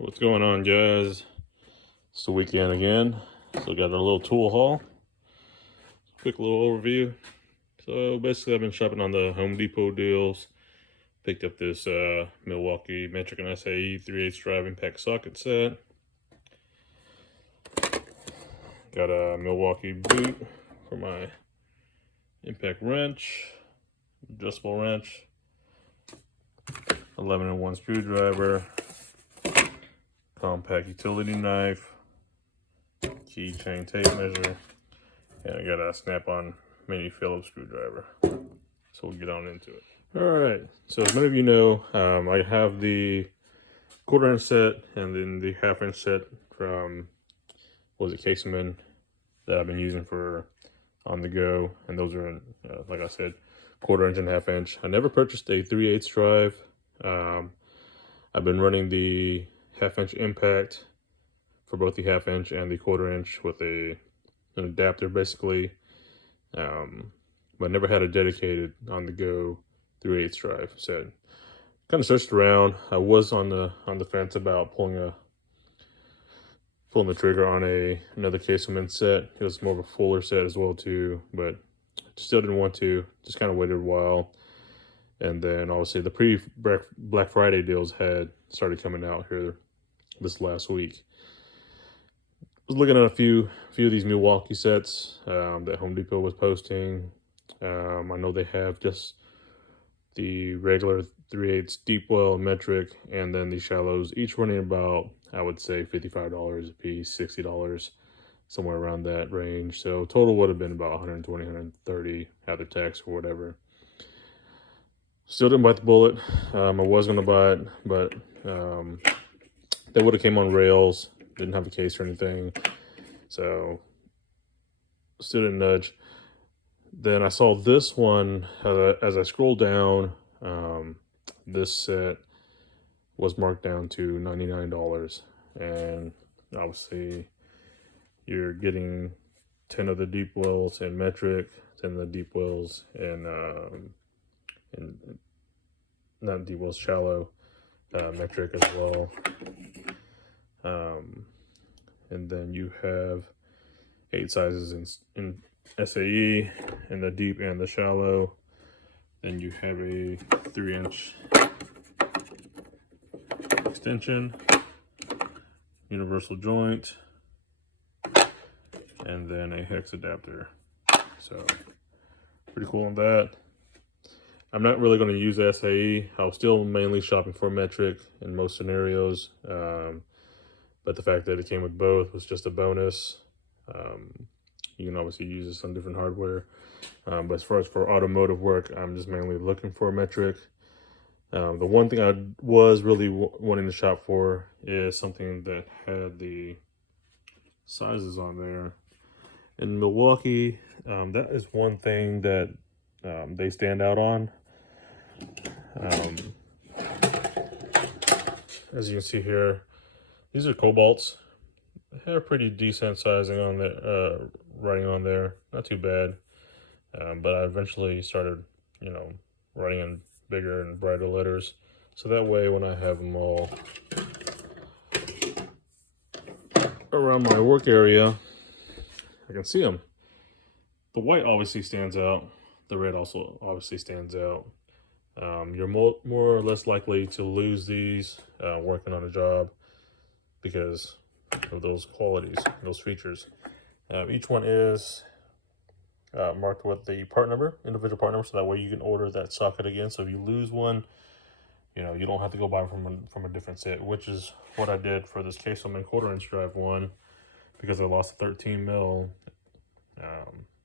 What's going on, guys? It's the weekend again, so got a little tool haul. Quick little overview. So basically I've been shopping on the Home Depot deals. Picked up this Milwaukee metric and SAE 3/8 drive impact socket set. Got a Milwaukee boot for my impact wrench, adjustable wrench, 11-in-1 screwdriver, compact utility knife, keychain tape measure, and I got a snap-on mini Phillips screwdriver. So we'll get on into it. All right, so as many of you know, I have the 1/4-inch set and then the 1/2-inch set from, Caseman, that I've been using for on the go, and those are, like I said, 1/4-inch and 1/2-inch. I never purchased a 3/8 drive. I've been running the 1/2-inch impact for both the 1/2-inch and the 1/4-inch with an adapter, basically. But never had a dedicated on the go 3/8 drive set. Kind of searched around. I was on the fence about pulling the trigger on another Caseman set. It was more of a fuller set as well too, but still didn't want to. Just kind of waited a while, and then obviously the pre-Black Friday deals had started coming out here this last week. I was looking at a few of these Milwaukee sets that Home Depot was posting. I know they have just the regular 3/8 deep well metric, and then the shallows, each running about, I would say, $55 a piece, $60, somewhere around that range. So total would have been about 120, 130 after tax or whatever. Still didn't bite the bullet. I was going to buy it, but that would have came on rails. Didn't have a case or anything, so still didn't nudge. Then I saw this one as I scrolled down. This set was marked down to $99, and obviously you're getting 10 of the deep wells in metric, 10 of the deep wells in not deep wells, shallow metric as well. And then you have 8 sizes in SAE, in the deep and the shallow. Then you have a 3-inch extension, universal joint, and then a hex adapter. So pretty cool on that. I'm not really going to use SAE. I was still mainly shopping for metric in most scenarios, but the fact that it came with both was just a bonus. You can obviously use this on different hardware, but as far as for automotive work, I'm just mainly looking for a metric. The one thing I was really wanting to shop for is something that had the sizes on there. In Milwaukee, that is one thing that they stand out on. As you can see here, these are cobalts. They have pretty decent sizing on there, writing on there, not too bad. But I eventually started, writing in bigger and brighter letters, so that way when I have them all around my work area, I can see them. The white obviously stands out. The red also obviously stands out. You're more or less likely to lose these working on a job because of those qualities, those features. Each one is marked with the part number, individual part number, so that way you can order that socket again. So if you lose one, you don't have to go buy from a different set, which is what I did for this Caseman 1/4-inch drive one, because I lost 13 mil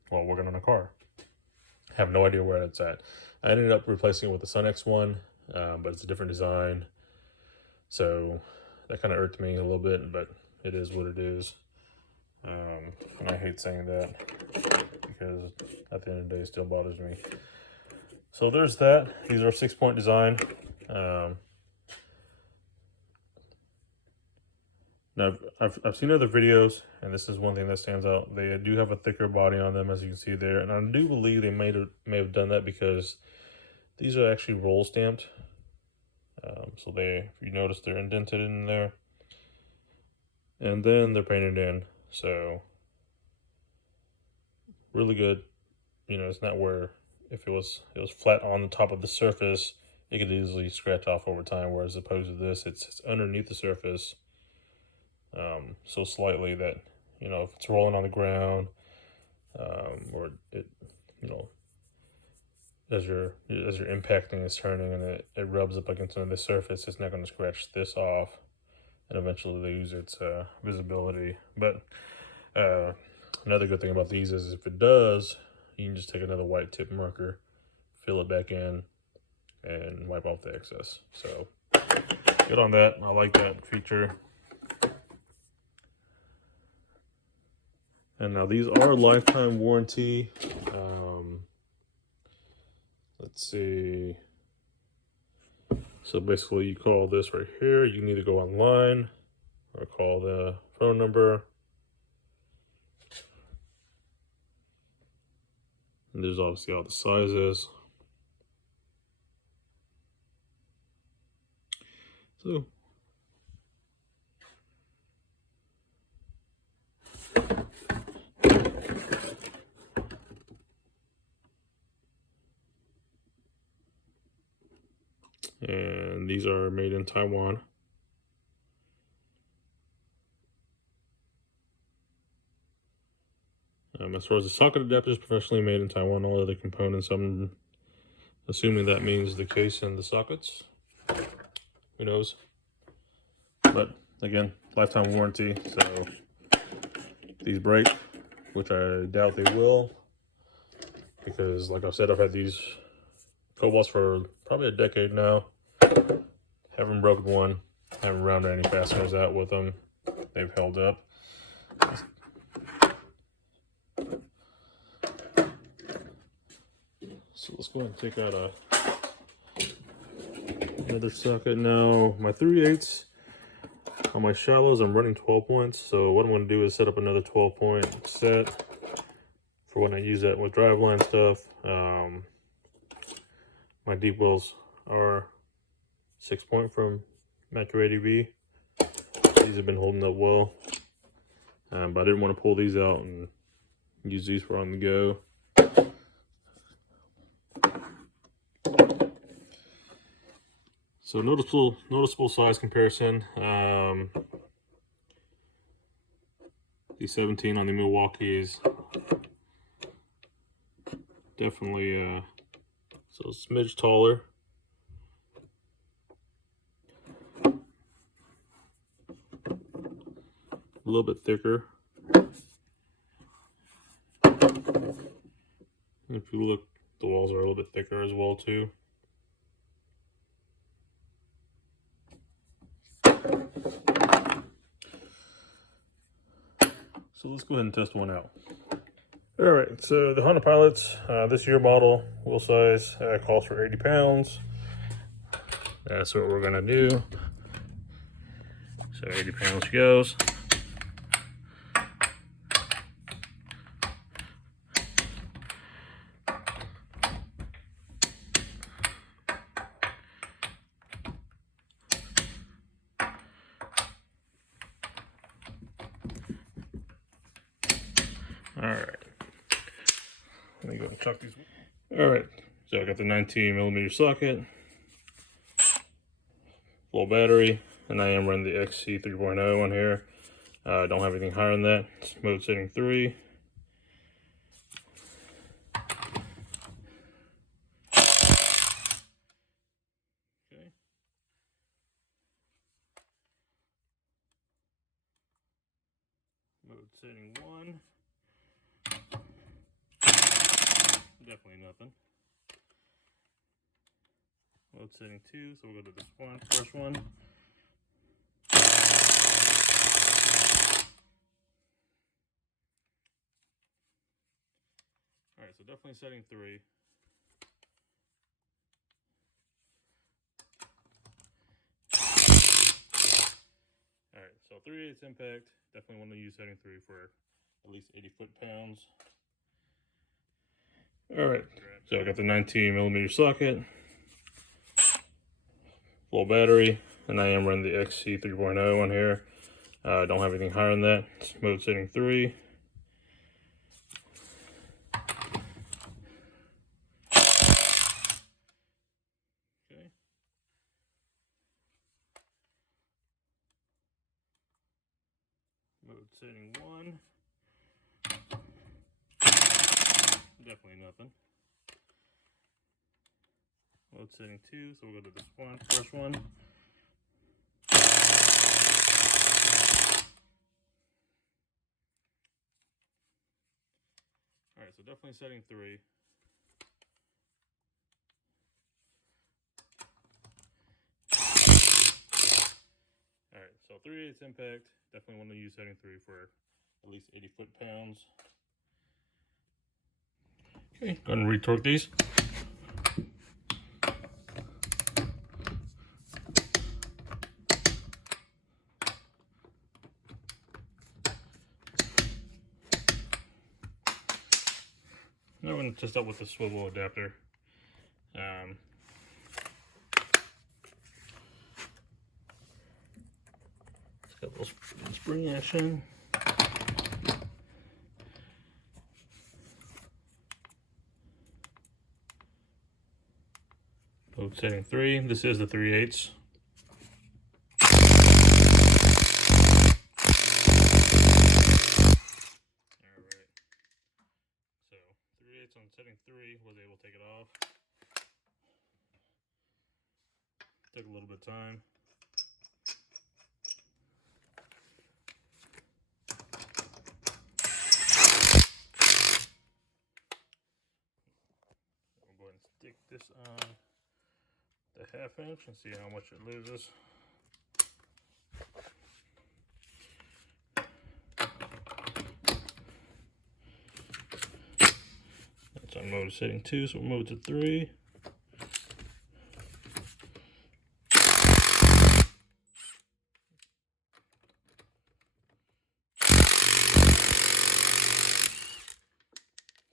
while working on a car. I have no idea where it's at. I ended up replacing it with the Sun X one, but it's a different design, so that kind of irked me a little bit, but it is what it is. And I hate saying that because at the end of the day it still bothers me. So there's that. These are 6-point design. Now I've seen other videos, and this is one thing that stands out. They do have a thicker body on them, as you can see there, and I do believe they may have done that because these are actually roll stamped. So if you notice, they're indented in there. and then they're painted in. So really good. You know, it's not where if it was flat on the top of the surface, it could easily scratch off over time. Whereas opposed to this, it's underneath the surface, so slightly that, you know, if it's rolling on the ground, or it, you know, as you're impacting, it's turning, and it rubs up against the surface, it's not going to scratch this off and eventually lose its visibility. But another good thing about these is if it does, you can just take another white tip marker, fill it back in, and wipe off the excess. So good on that. I like that feature. And now these are lifetime warranty. Let's see. So basically you call this right here. You can either go online or call the phone number. And there's obviously all the sizes. So and these are made in Taiwan. As far as the socket adapters, professionally made in Taiwan. All other components, I'm assuming that means the case and the sockets. Who knows? But again, lifetime warranty. So these break, which I doubt they will, because like I said, I've had these Cobalts for probably a decade now. Haven't broken one. Haven't rounded any fasteners out with them. They've held up. So let's go ahead and take out another socket. Now my 3/8 on my shallows, I'm running 12 points. So what I'm going to do is set up another 12-point set for when I use that with driveline stuff. My deep wells are 6-point from Metro ADV. These have been holding up well, but I didn't want to pull these out and use these for on the go. So noticeable size comparison. The 17 on the Milwaukee is definitely so a smidge taller. A little bit thicker. If you look, the walls are a little bit thicker as well too. So let's go ahead and test one out. All right, so the Honda Pilots, this year model, wheel size, calls for 80 pounds. That's what we're gonna do. So 80 pounds goes. All right, let me go and chuck these. All right, so I got the 19mm socket, full battery, and I am running the XC 3.0 on here. I don't have anything higher than that. It's mode setting 3. Okay. Mode setting 1. Definitely nothing. Mode setting 2, so we'll go to this one, first one. Alright, so definitely setting 3. Alright, so 3/8 impact. Definitely want to use setting 3 for at least 80 foot-pounds. Alright, so I got the 19mm socket, full battery, and I am running the XC 3.0 on here. Don't have anything higher than that. It's mode setting 3. Okay. Mode setting 1. Definitely nothing. Mode setting 2, so we'll go to this one, first one. Alright, so definitely setting 3. Alright, so 3/8 impact. Definitely want to use setting 3 for at least 80 foot-pounds. Okay, go ahead and retorque these. Now we're going to test out with the swivel adapter. It's got a little spring action. Mode setting 3. This is the 3/8. Alright. So 3/8 on setting 3, was able to take it off. Took a little bit of time. I'll go ahead and stick this on the 1/2 inch and see how much it loses. That's on mode setting 2, so we'll move to 3. It's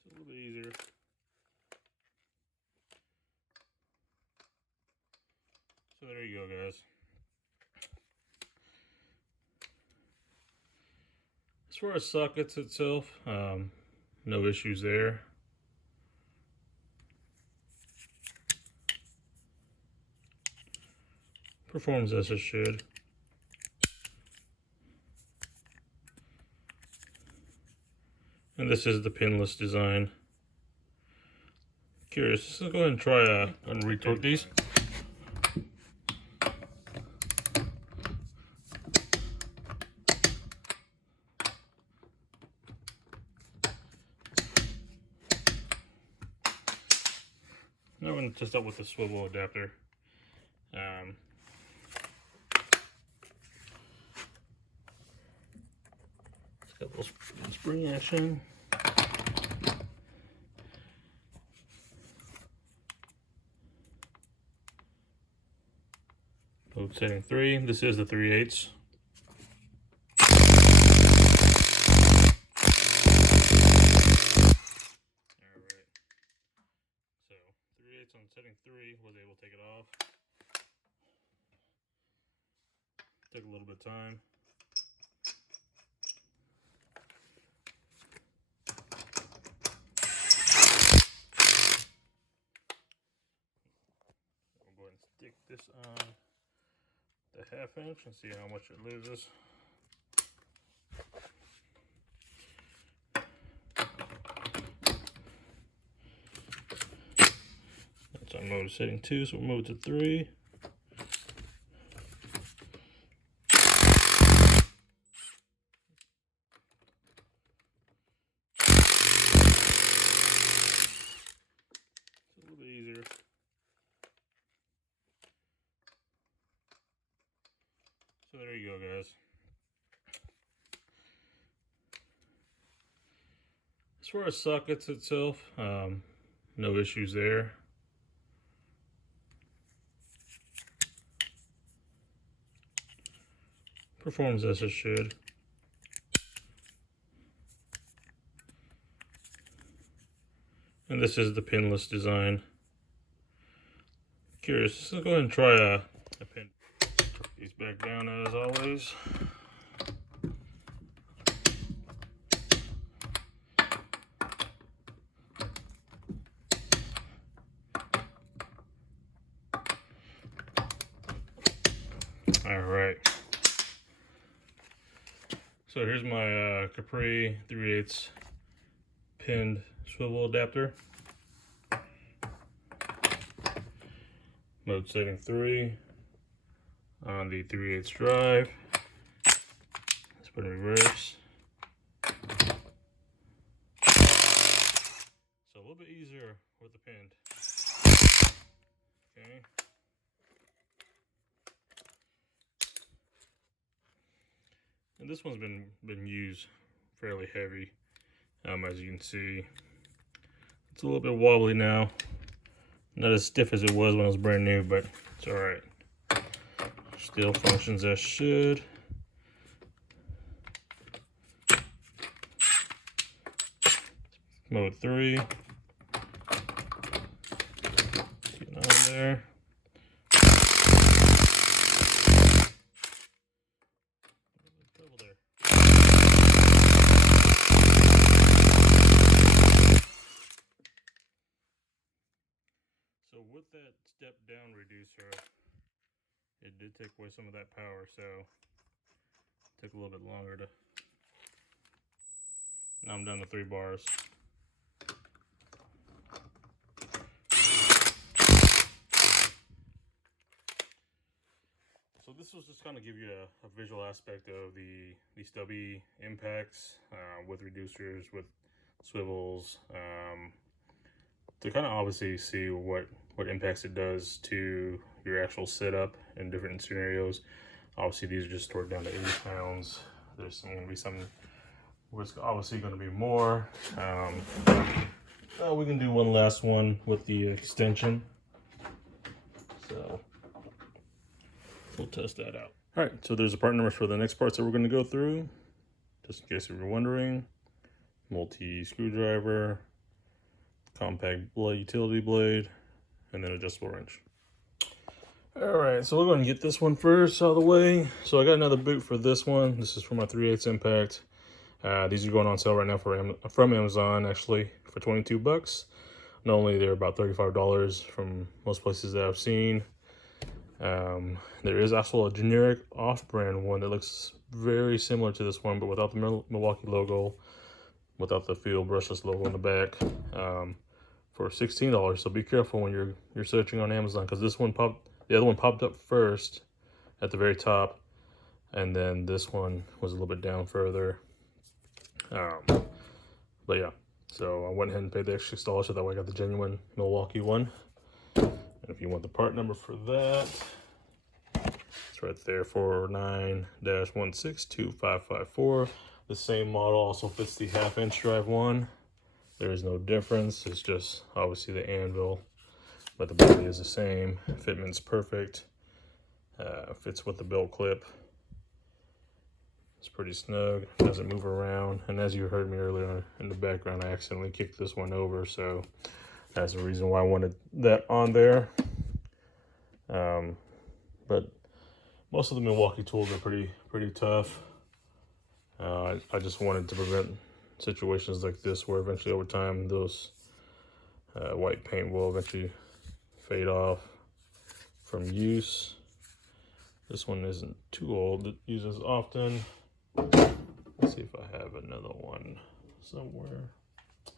a little bit easier. So there you go, guys. As far as sockets itself, no issues there. Performs as it should. And this is the pinless design. Curious, let's go ahead and try and retorque these. Now we're going to test out with the swivel adapter. It's got a little spring action. Mode setting 3. This is the 3/8. Alright. So 3/8 on setting 3, was able to take it off. Took a little bit of time. I'll go ahead and stick this on the 1/2 inch and see how much it loses. That's on mode setting 2, so we'll move to 3. It's a little bit easier. So there you go, guys. As far as sockets itself, no issues there. Performs as it should. And this is the pinless design. Curious, let's go ahead and try a pin. Put these back down as always. All right. So here's my Capri 3/8 pinned swivel adapter. Mode setting 3 on the 3/8 drive. Let's put it in reverse. So a little bit easier with the pinned. Okay. And this one's been used fairly heavy, as you can see. It's a little bit wobbly now. Not as stiff as it was when it was brand new, but it's all right. Still functions as should. Mode 3. Getting on there. So with that step down reducer, it did take away some of that power, so it took a little bit longer to. Now I'm down to 3 bars. So this was just kind of give you a visual aspect of the stubby impacts with reducers, with swivels, to kind of obviously see what impacts it does to your actual setup in different scenarios. Obviously these are just stored down to 80 pounds. There's going to be some where it's obviously going to be more. We can do one last one with the extension. So we'll test that out. All right, so there's the part numbers for the next parts that we're going to go through, just in case you were wondering. Multi-screwdriver, compact utility blade, and then adjustable wrench. All right, so we're going to get this one first out of the way. So I got another boot for this one. This is for my 3/8 impact. These are going on sale right now from Amazon, actually, for 22 bucks. Normally they're about $35 from most places that I've seen. There is also a generic off-brand one that looks very similar to this one, but without the Milwaukee logo, without the field brushless logo in the back, for $16. So be careful when you're searching on Amazon, because the other one popped up first at the very top, and then this one was a little bit down further. But yeah, so I went ahead and paid the extra $6, so that way I got the genuine Milwaukee one. And if you want the part number for that, it's right there, 49-162554. The same model also fits the 1/2-inch drive one. There is no difference. It's just obviously the anvil, but the body is the same. Fitment's perfect. Fits with the belt clip. It's pretty snug, doesn't move around. And as you heard me earlier in the background, I accidentally kicked this one over, so that's the reason why I wanted that on there. But most of the Milwaukee tools are pretty tough. I just wanted to prevent situations like this where eventually over time those white paint will eventually fade off from use. This one isn't too old, it uses often. Let's see if I have another one somewhere.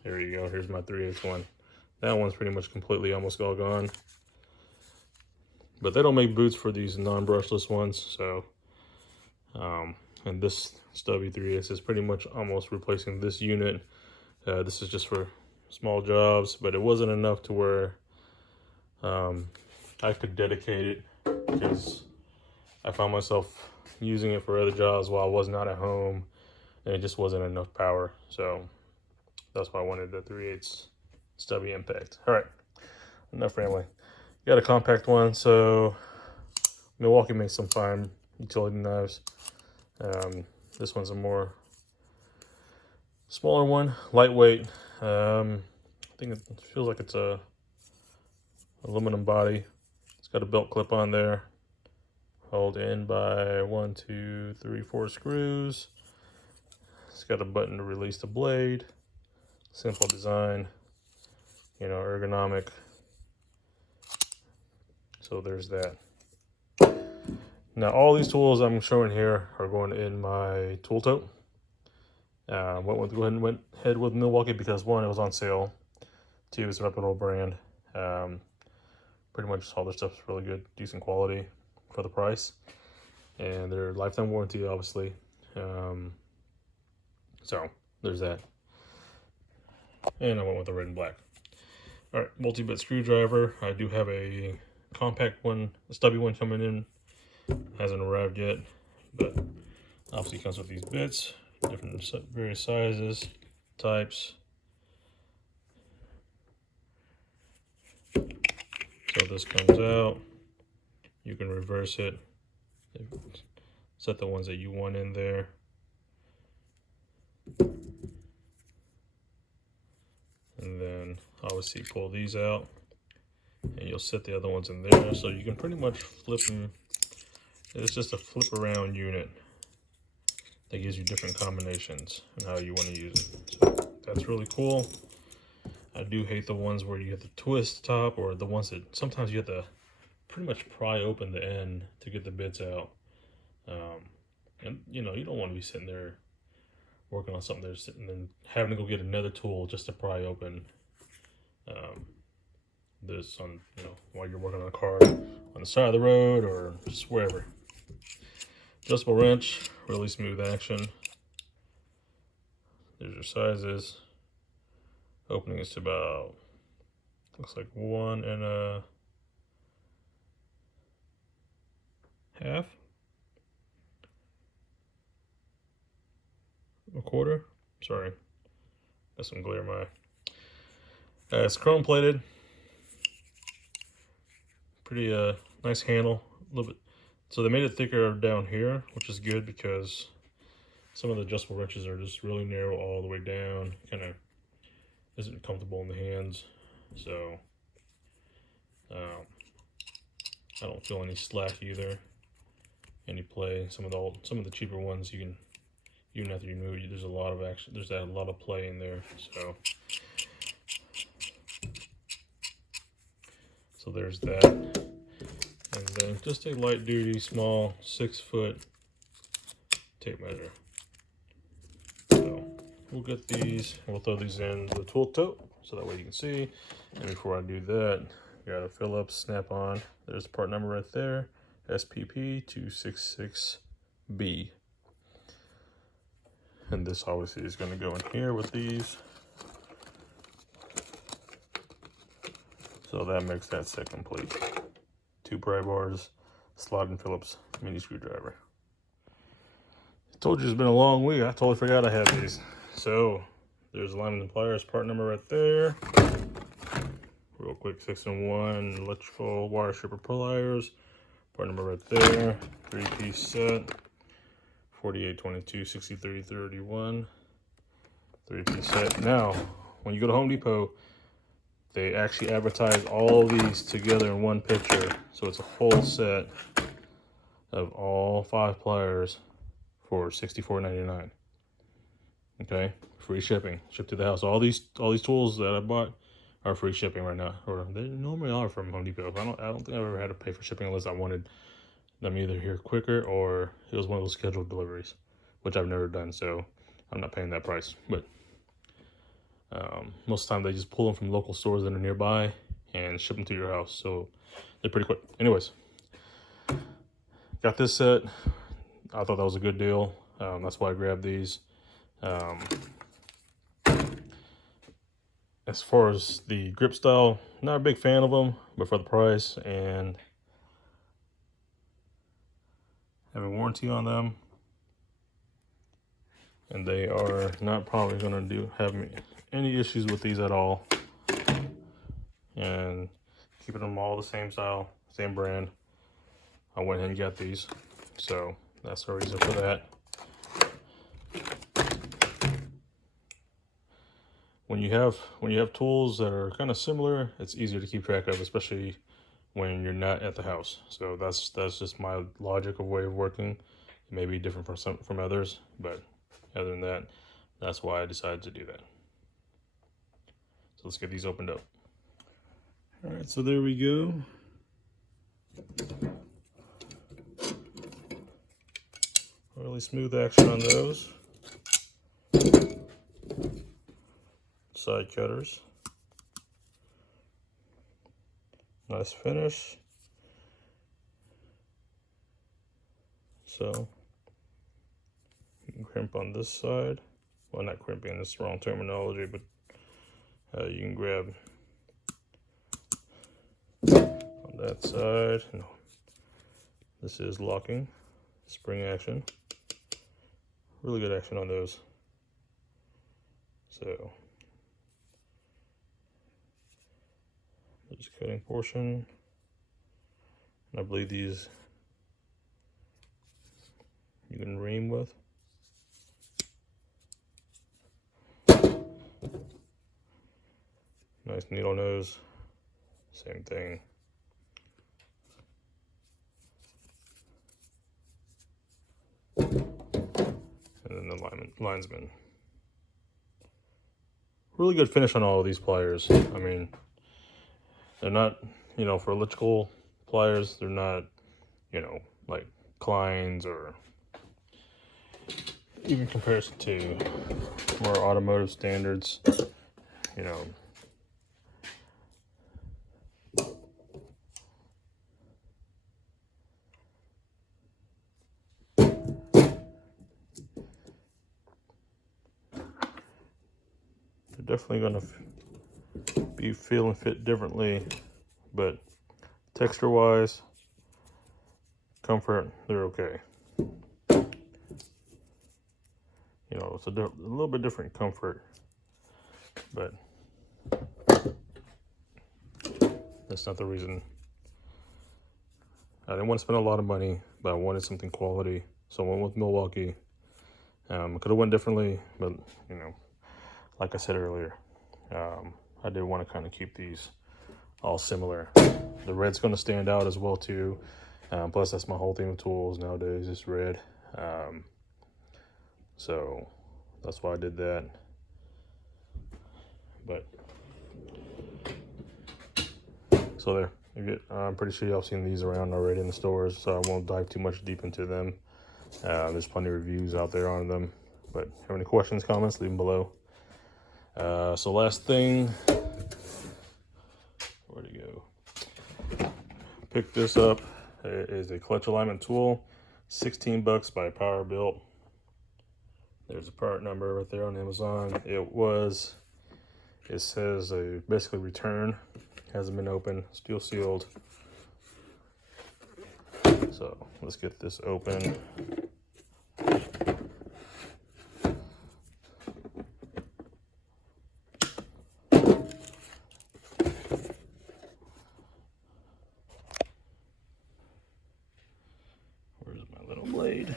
Here you go, here's my 3/8 one. That one's pretty much completely almost all gone. But they don't make boots for these non-brushless ones, so and this stubby 3/8 is pretty much almost replacing this unit. This is just for small jobs, but it wasn't enough to where I could dedicate it, because I found myself using it for other jobs while I was not at home, and it just wasn't enough power. So that's why I wanted the 3/8 stubby impact. All right, enough rambling. Got a compact one. So Milwaukee makes some fine utility knives. This one's a more smaller one, lightweight. I think it feels like it's a aluminum body. It's got a belt clip on there, held in by 1, 2, 3, 4 screws. It's got a button to release the blade. Simple design, you know, ergonomic. So there's that. Now all these tools I'm showing here are going in my tool tote. Went ahead with Milwaukee because one, it was on sale. Two, it's a reputable brand. Pretty much all their stuff's really good, decent quality for the price, and their lifetime warranty, obviously. So there's that. And I went with the red and black. All right, multi-bit screwdriver. I do have a compact one, a stubby one coming in. Hasn't arrived yet, but obviously comes with these bits, different various sizes, types. So this comes out. You can reverse it. Set the ones that you want in there. And then obviously pull these out, and you'll set the other ones in there, so you can pretty much flip them. It's just a flip around unit that gives you different combinations and how you want to use it. So that's really cool. I do hate the ones where you have to twist top, or the ones that sometimes you have to pretty much pry open the end to get the bits out. And you know, you don't want to be sitting there working on something there's sitting and having to go get another tool just to pry open this on, you know, while you're working on a car on the side of the road or just wherever. Adjustable wrench, really smooth action. There's your sizes. Opening is to about, looks like 1 1/2. A quarter. Sorry, got some glare in my eye. It's chrome plated. Pretty nice handle. A little bit. So they made it thicker down here, which is good because some of the adjustable wrenches are just really narrow all the way down. Kind of isn't comfortable in the hands. So I don't feel any slack either. Any play. Some of the cheaper ones you can, even after you move, there's a lot of action. There's a lot of play in there. So there's that. And then just a light duty, small 6-foot tape measure. So we'll get these, we'll throw these in the tool tote so that way you can see. And before I do that, got a Phillips snap-on. There's the part number right there, SPP266B. And this obviously is going to go in here with these. So that makes that set complete. 2 pry bars, slot and Phillips mini screwdriver. I told you it's been a long week. I totally forgot I had these. So there's alignment and pliers, part number right there. Real quick, 6-in-1 electrical wire stripper pliers, part number right there. 3-piece set, 4822 603031. 3-piece set. Now, when you go to Home Depot, they actually advertise all these together in one picture. So it's a whole set of all 5 pliers for $64.99. Okay, free shipping, shipped to the house. All these tools that I bought are free shipping right now, or they normally are from Home Depot. I don't think I've ever had to pay for shipping unless I wanted them either here quicker or it was one of those scheduled deliveries, which I've never done. So I'm not paying that price, but. Most of the time they just pull them from local stores that are nearby and ship them to your house, so they're pretty quick. Anyways, got this set. I thought that was a good deal. That's why I grabbed these. As far as the grip style, not a big fan of them, but for the price and having warranty on them, and they are not probably going to have any issues with these at all, and keeping them all the same style, same brand, I went ahead and got these, so that's the reason for that. When you have tools that are kind of similar, it's easier to keep track of, especially when you're not at the house. So that's just my logical way of working. It may be different from others, but other than that, that's why I decided to do that. So let's get these opened up. All right, so there we go. Fairly smooth action on those. Side cutters. Nice finish. So you can crimp on this side. Well, not crimping, that's the wrong terminology, but you can grab on that side. No. This is locking, spring action. Really good action on those. So there's cutting portion. And I believe these you can ream with. Nice needle nose, same thing. And then the linesman. Really good finish on all of these pliers. I mean, they're not, you know, for electrical pliers, they're not, you know, like Kleins or even comparison to more automotive standards, you know. They're definitely going to be feel and fit differently, but texture wise, comfort, they're okay. You know, it's a little bit different comfort, but that's not the reason. I didn't want to spend a lot of money, but I wanted something quality, so I went with Milwaukee. Could have went differently, but you know, like I said earlier, I did want to kind of keep these all similar. The red's going to stand out as well too. Plus, that's my whole theme of tools nowadays, is red. So that's why I did that. But so there. I'm pretty sure y'all have seen these around already in the stores, so I won't dive too much deep into them. There's plenty of reviews out there on them. But have any questions, comments, leave them below. So last thing, where'd it go? Picked this up. It is a clutch alignment tool, 16 bucks by Power Built. There's a part number right there on Amazon. It says basically return, hasn't been opened, steel sealed. So let's get this open. Where's my little blade?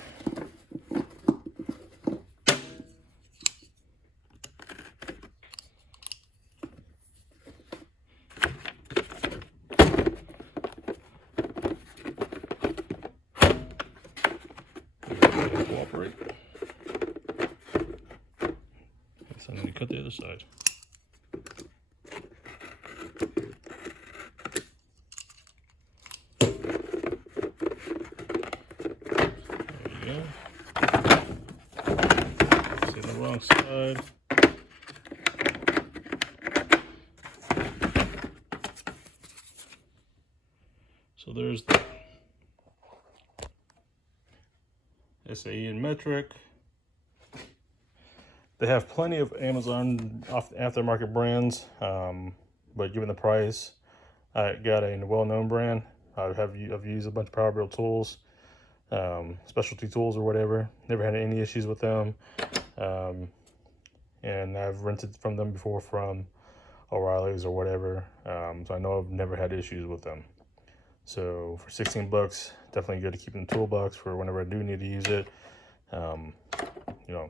Cooperate. So I'm going to cut the other side. There you go. See the wrong side. So there's the SAE and metric. They have plenty of Amazon aftermarket brands, but given the price, I got a well-known brand. I've used a bunch of Power Built tools, specialty tools or whatever. Never had any issues with them, and I've rented from them before from O'Reilly's or whatever, so I know I've never had issues with them. So for 16 bucks, definitely good to keep in the toolbox for whenever I do need to use it. You know,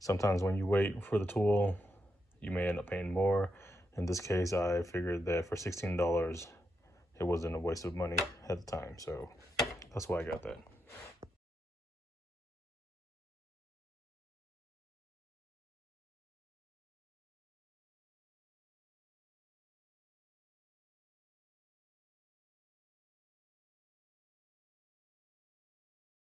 sometimes when you wait for the tool, you may end up paying more. In this case, I figured that for $16, it wasn't a waste of money at the time. So that's why I got that.